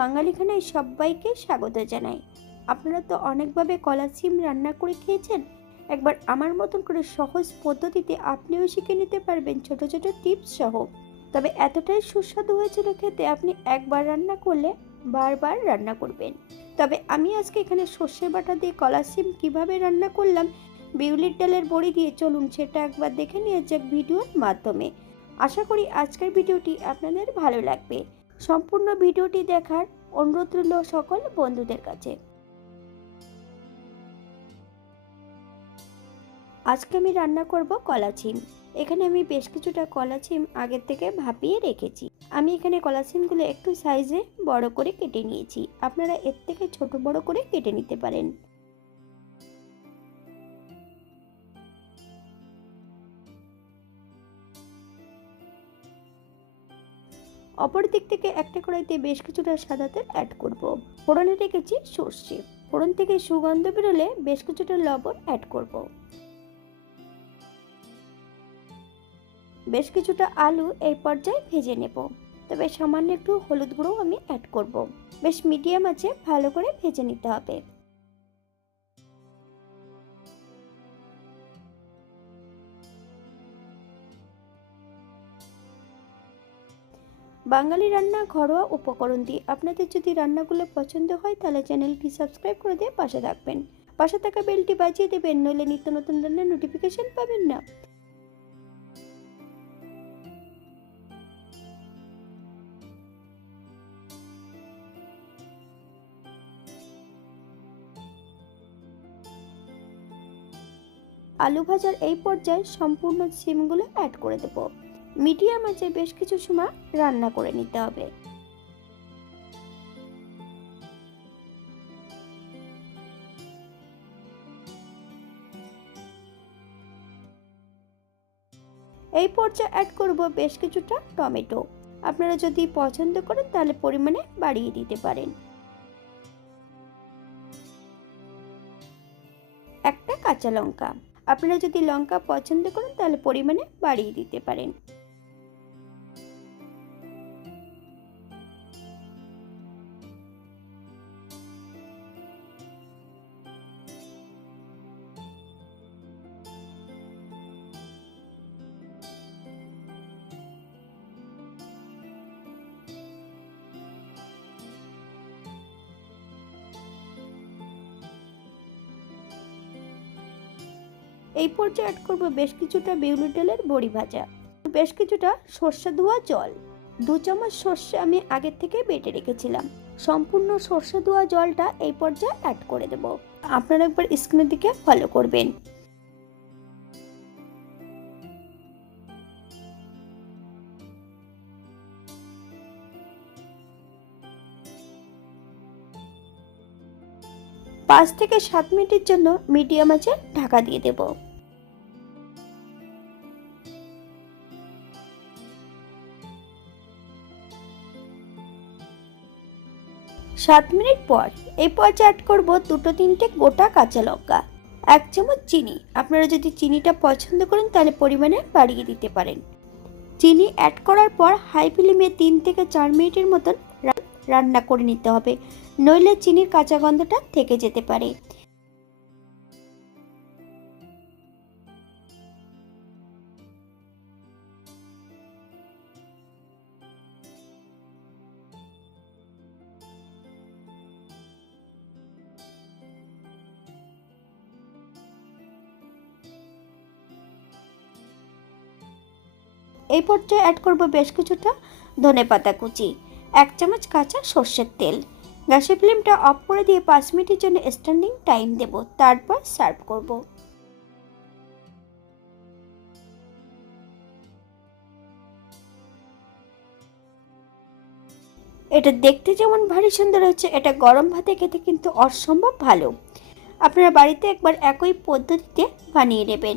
বাঙালিখানায় সবাইকে স্বাগত জানাই। আপনারা তো অনেকভাবে কলা সিম রান্না করে খেয়েছেন। একবার আমার মতন করে সহজ পদ্ধতিতে আপনিও শিখে নিতে পারবেন ছোট ছোট টিপস সহ। তবে এতটাই সুস্বাদু হয়েছিল খেতে আপনি একবার রান্না করলে বারবার রান্না করবেন। তবে আমি আজকে এখানে সর্ষে বাটা দিয়ে কলা সিম কীভাবে রান্না করলাম, বিউলির ডালের বড়ি দিয়ে চলুন সেটা একবার দেখে নিয়ে যাক ভিডিওর মাধ্যমে। আশা করি আজকের ভিডিওটি আপনাদের ভালো লাগবে। সম্পূর্ণ ভিডিওটি দেখার অনুরোধ রইল সকল বন্ধুদের কাছে। আজকে আমি রান্না করব কলা ছিম। এখানে আমি বেশ কিছুটা কলা ছিম আগের থেকে ভাপিয়ে রেখেছি। আমি এখানে কলা ছিমগুলো একটু সাইজে বড় করে কেটে নিয়েছি। আপনারা এর থেকে ছোট বড় করে কেটে নিতে পারেন। অপর দিক থেকে একটা কড়াইতে বেশ কিছুটা সাদা তেল অ্যাড করব। ফোড়নে রেখেছি সর্ষে। ফোড়ন থেকে সুগন্ধ বেরোলে বেশ কিছুটা লবণ অ্যাড করব। বেশ কিছুটা আলু এই পর্যায়ে ভেজে নেব। তবে সামান্য একটু হলুদ গুঁড়ো আমি অ্যাড করব। বেশ মিডিয়াম আছে, ভালো করে ভেজে নিতে হবে। বাঙালি রান্না ঘরোয়া উপকরণ দিয়ে আপনাদের যদি রান্নাগুলো পছন্দ হয়, তাহলে চ্যানেলটি সাবস্ক্রাইব করে দিয়ে পাশে থাকবেন। পাশে থাকা বেলটি বাজিয়ে দেবেন, নইলে নিত্য নতুন রান্নার নোটিফিকেশন পাবেন না। আলু ভাজার এই পর্যায়ে সম্পূর্ণ সিমগুলো অ্যাড করে দেব। মিডিয়াম আঁচে বেশ কিছু সময় রান্না করে নিতে হবে। এই পর্যায়ে অ্যাড করব বেশ কিছুটা টমেটো। আপনারা যদি পছন্দ করেন, তাহলে পরিমাণে বাড়িয়ে দিতে পারেন। একটা কাঁচা লঙ্কা। আপনারা যদি লঙ্কা পছন্দ করেন, তাহলে পরিমাণে বাড়িয়ে দিতে পারেন। এই পর্যায়ে অ্যাড করব বেশ কিছুটা বিউলি ডালের বড়ি ভাজা। বেশ কিছুটা সর্ষে ধোয়া জল। দু চামচ সর্ষে আমি আগের থেকে বেটে রেখেছিলাম। সম্পূর্ণ সর্ষে ধোয়া জলটা এই পর্যায়ে অ্যাড করে দেব। আপনারা একবার স্ক্রিনের দিকে ফলো করবেন। পাঁচ থেকে সাত মিনিটের জন্য মিডিয়াম আঁচে ঢাকা দিয়ে দেব। সাত মিনিট পর এই পর্যায়ে অ্যাড করব দুটো তিনটে গোটা কাঁচা লঙ্কা। এক চামচ চিনি। আপনারা যদি চিনিটা পছন্দ করেন তাহলে পরিমাণে বাড়িয়ে দিতে পারেন। চিনি অ্যাড করার পর হাই ফ্লেমে তিন থেকে চার মিনিটের মতন রান্না করে নিতে হবে। নইলে চিনির কাঁচা গন্ধটা থেকে যেতে পারে। এই পর্যায়ে অ্যাড করব বেশ কিছুটা ধনে পাতা কুচি, এক চামচ কাঁচা সর্ষের তেল। গ্যাসের ফ্লেমটা অফ করে দিয়ে পাঁচ মিনিটের জন্য স্ট্যান্ডিং টাইম দেব, তারপর সার্ভ করব। এটা দেখতে যেমন ভারী সুন্দর হচ্ছে, এটা গরম ভাতে খেতে কিন্তু অসম্ভব ভালো। আপনারা বাড়িতে একবার একই পদ্ধতিতে বানিয়ে নেবেন।